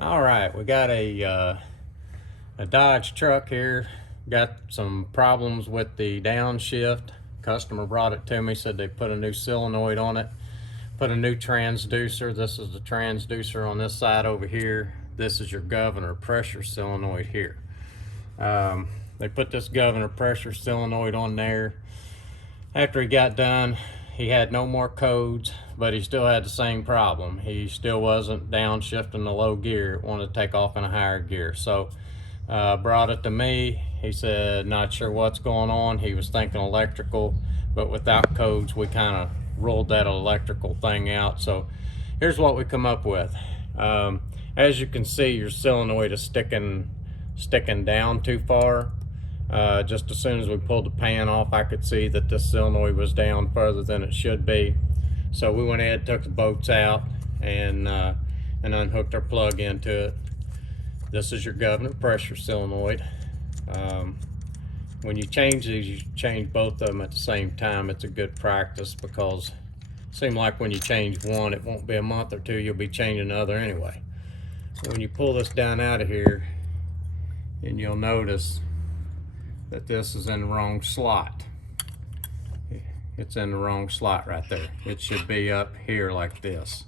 All right, we got a Dodge truck here. Got some problems with the downshift. Customer brought it to me, said they put a new solenoid on it, put a new transducer. This is the transducer on this side over here. This is your governor pressure solenoid here. They put this governor pressure solenoid on there. After he got done, he had no more codes, but he still had the same problem. He still wasn't downshifting the low gear. It wanted to take off in a higher gear. So brought it to me. He said, not sure what's going on. He was thinking electrical, but without codes, we kind of ruled that electrical thing out. So here's what we come up with. As you can see, your solenoid is sticking down too far. Just as soon as we pulled the pan off, I could see that this solenoid was down further than it should be. So we went ahead, took the bolts out, and unhooked our plug into it. This is your governor pressure solenoid. When you change these, you change both of them at the same time. It's a good practice because it seems like when you change one, it won't be a month or two, you'll be changing the other anyway. So when you pull this down out of here, and you'll notice that this is in the wrong slot. It's in the wrong slot right there. It should be up here like this.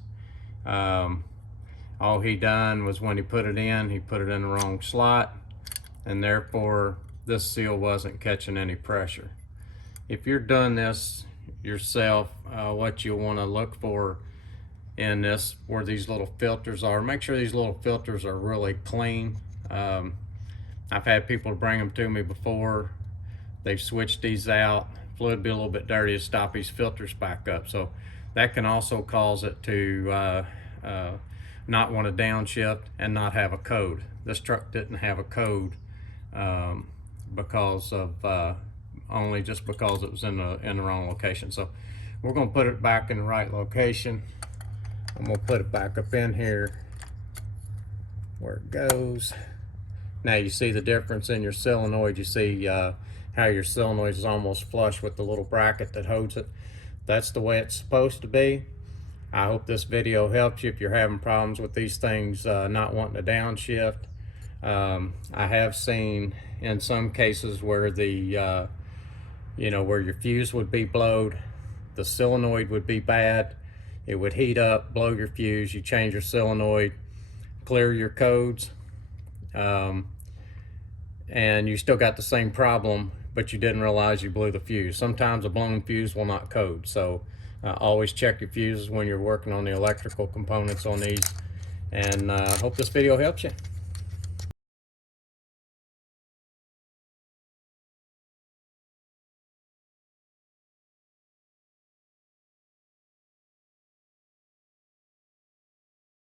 All he done was when he put it in, he put it in the wrong slot, and therefore this seal wasn't catching any pressure. If you're doing this yourself, what you'll want to look for in this, where these little filters are, make sure these little filters are really clean. I've had people bring them to me before. They've switched these out. Fluid be a little bit dirty to stop these filters back up. So that can also cause it to not want to downshift and not have a code. This truck didn't have a code because of only just because it was in the wrong location. So we're going to put it back in the right location. I'm going to put it back up in here where it goes. Now you see the difference in your solenoid. You see how your solenoid is almost flush with the little bracket that holds it. That's the way it's supposed to be. I hope this video helps you if you're having problems with these things not wanting to downshift. I have seen in some cases where the where your fuse would be blowed, the solenoid would be bad. It would heat up, blow your fuse. You change your solenoid, clear your codes, and you still got the same problem, but you didn't realize you blew the fuse. Sometimes a blown fuse will not code, so always check your fuses when you're working on the electrical components on these, and hope this video helps you.